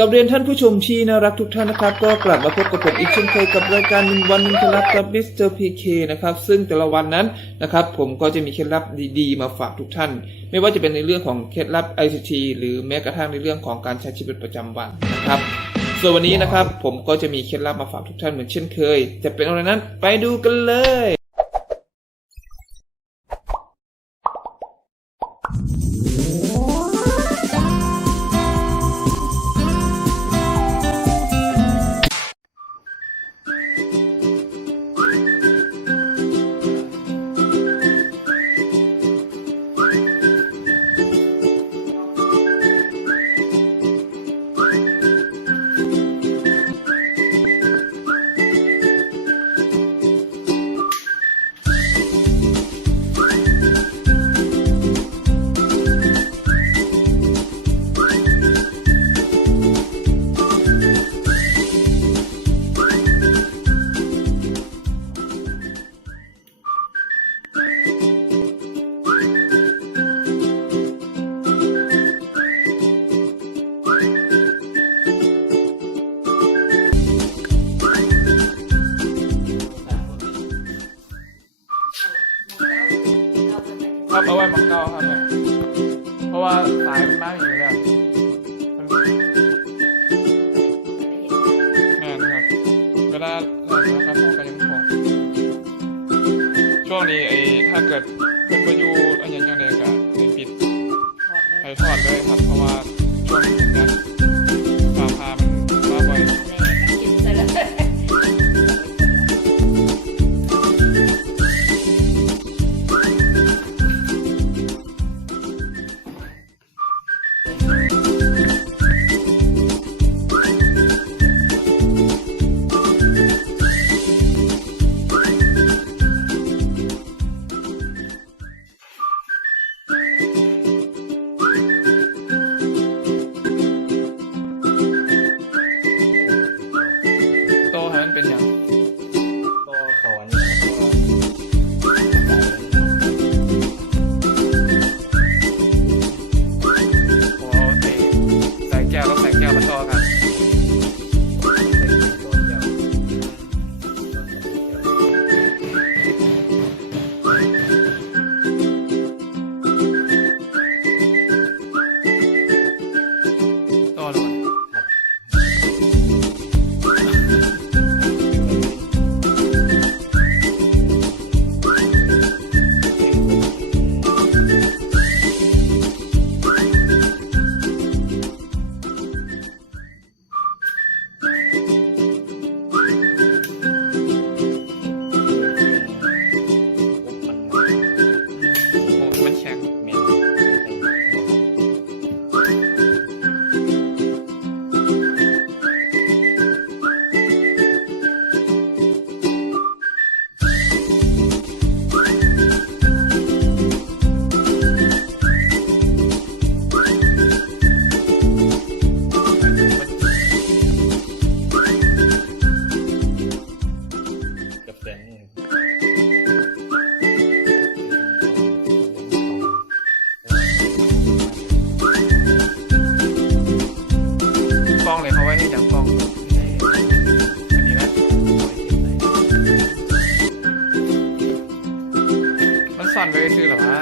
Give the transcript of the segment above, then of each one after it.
กับเรียนท่านผู้ชมที่น่ารักทุกท่านนะครับก็กลับมาพบกับผมอีกเช่นเคยกับรายการ1 วัน 1 เคล็ดลับกับมิสเตอร์พีเคนะครับซึ่งแต่ละวันนั้นนะครับผมก็จะมีเคล็ดลับดีๆมาฝากทุกท่านไม่ว่าจะเป็นในเรื่องของเคล็ดลับ ICT หรือแม้กระทั่งในเรื่องของการใช้ชีวิตประจำวันนะครับส่วนวันนี้นะครับผมก็จะมีเคล็ดลับมาฝากทุกท่านเหมือนเช่นเคยจะเป็นอะไรนั้นไปดูกันเลยครับเอาไว้หมักเก้าครับเนี่ยเพราะว่าสายมันมากอยู่แล้วแม่นครับเวลาเราจะเข้ากันยังพอช่วงนี้ถ้าเกิดเป็นประยูอะไรอย่างเงี้ยก็ให้ปิดให้ทอดเลยครับเพราะว่าช่วงนี้นะฟ้าผ่ามันมาบ่อยเป็นอย่างก็สอนโอ้ใส่แก้วแล้วใส่แก้วมาต่อกันต่อเลยกล้องเลยเขาไว้ให้จับกล้องอันนี้แหละมันซ่อนไว้ซื้อหรอวะ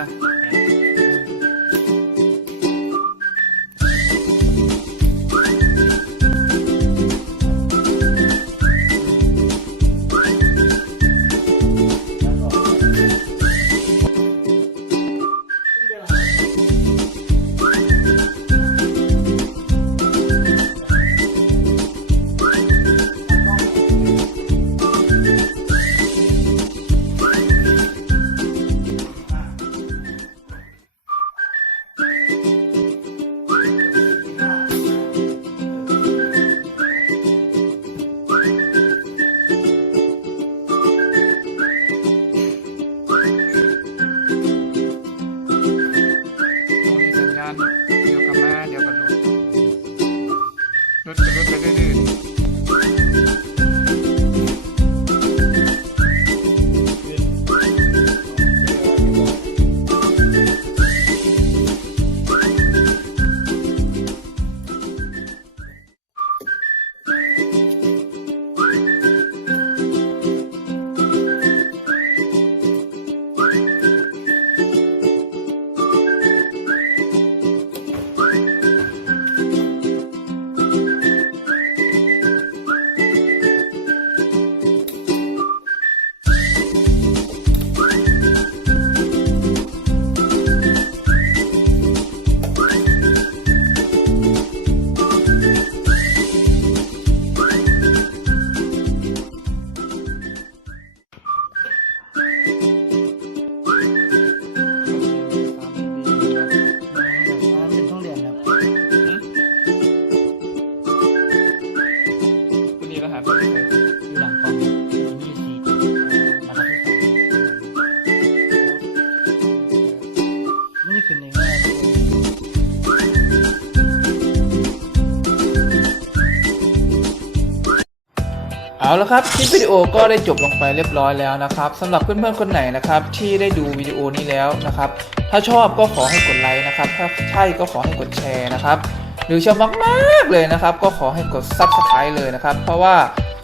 เอาละครับคลิปวิดีโอก็ได้จบลงไปเรียบร้อยแล้วนะครับสำหรับเพื่อนๆคนไหนนะครับที่ได้ดูวิดีโอนี้แล้วนะครับถ้าชอบก็ขอให้กดไลค์นะครับถ้าใช่ก็ขอให้กดแชร์นะครับหรือชอบมากๆเลยนะครับก็ขอให้กด Subscribe เลยนะครับเพราะว่า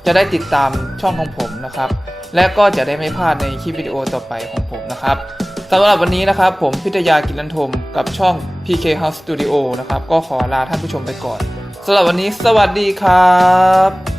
จะได้ติดตามช่องของผมนะครับและก็จะได้ไม่พลาดในคลิปวิดีโอต่อไปของผมนะครับสำหรับวันนี้นะครับผมพิทยากิรันทมกับช่อง PK House Studio นะครับก็ขอลาท่านผู้ชมไปก่อนสำหรับวันนี้สวัสดีครับ